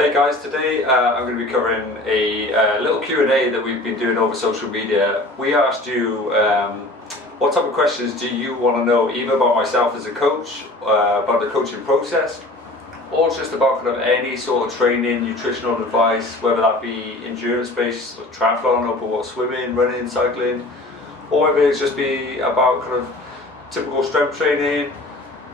Hey guys, today I'm going to be covering a little Q&A that we've been doing over social media. We asked you what type of questions do you want to know, either about myself as a coach, about the coaching process, or just about kind of any sort of training, nutritional advice, whether that be endurance-based, like triathlon, open water swimming, running, cycling, or whether it's just be about kind of typical strength training,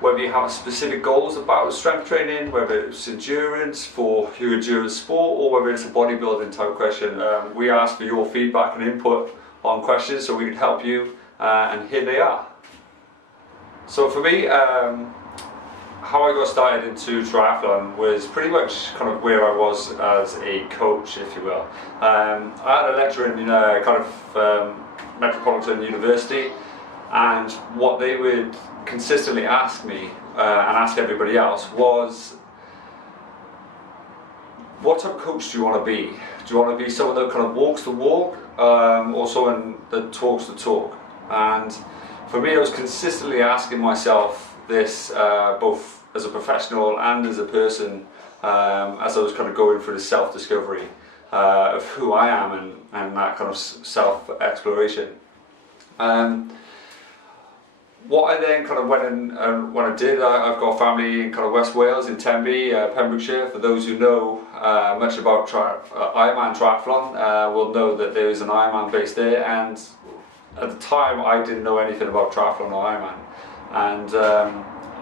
whether you have specific goals about strength training, whether it's endurance for your endurance sport, or whether it's a bodybuilding type question. We asked for your feedback and input on questions so we could help you, and here they are. So for me, how I got started into triathlon was pretty much kind of where I was as a coach, if you will. I had a lecture in kind of Metropolitan University, and what they would consistently ask me and ask everybody else was, what type of coach do you want to be? Do you want to be someone that kind of walks the walk, or someone that talks the talk? And for me, I was consistently asking myself this, both as a professional and as a person, as I was kind of going through this self-discovery of who I am and that kind of self-exploration. What I then kind of went and when I did, I've got a family in kind of West Wales, in Tenby, Pembrokeshire. For those who know much about Ironman triathlon, will know that there is an Ironman based there, and at the time I didn't know anything about triathlon or Ironman, and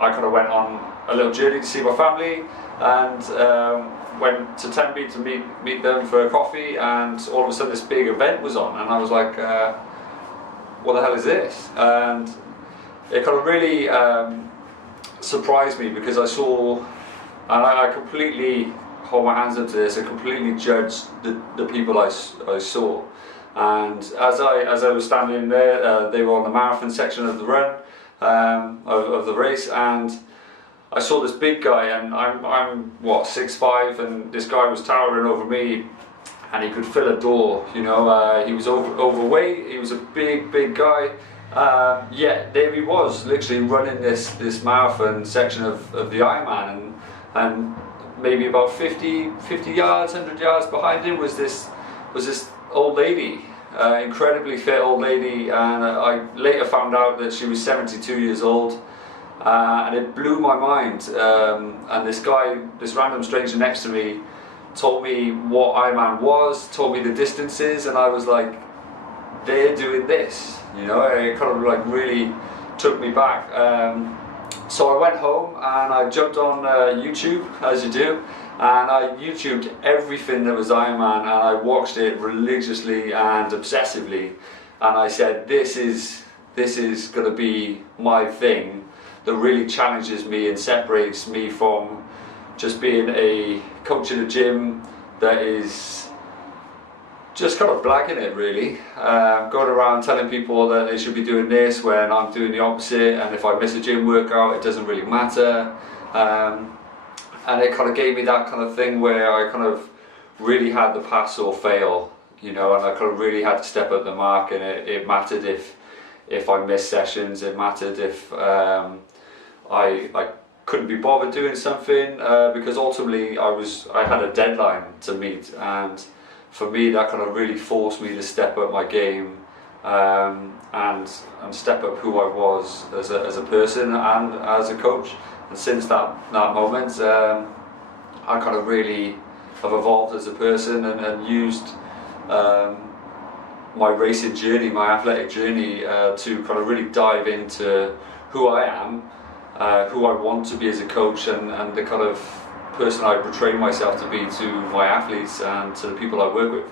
I kind of went on a little journey to see my family, and went to Tenby to meet them for a coffee, and all of a sudden this big event was on, and I was like, what the hell is this? And it kind of really surprised me, because I saw, and I completely hold my hands up to this, I completely judged the people I saw. And as I was standing there, they were on the marathon section of the run, of the race, and I saw this big guy, and I'm what, 6'5", and this guy was towering over me, and he could fill a door, you know. He was overweight, he was a big guy. Yeah, there he was, literally running this marathon section of the Ironman, and maybe about 50 yards, 100 yards behind him was this old lady, incredibly fit old lady, and I later found out that she was 72 years old, and it blew my mind. And this guy, this random stranger next to me, told me what Ironman was, told me the distances, and I was like, they're doing this, you know. It kind of like really took me back. So I went home and I jumped on YouTube, as you do, and I YouTubed everything that was Ironman, and I watched it religiously and obsessively, and I said, this is going to be my thing that really challenges me and separates me from just being a coach in a gym that is just kind of blagging it, really, going around telling people that they should be doing this when I'm doing the opposite, and if I miss a gym workout it doesn't really matter, and it kind of gave me that kind of thing where I kind of really had the pass or fail, you know, and I kind of really had to step up the mark, and it mattered if I missed sessions, it mattered if I couldn't be bothered doing something, because ultimately I had a deadline to meet, and for me that kind of really forced me to step up my game, and step up who I was as a person and as a coach. And since that moment, I kind of really have evolved as a person, and used my racing journey, my athletic journey, to kind of really dive into who I am, who I want to be as a coach, and the kind of person I portray myself to be to my athletes and to the people I work with.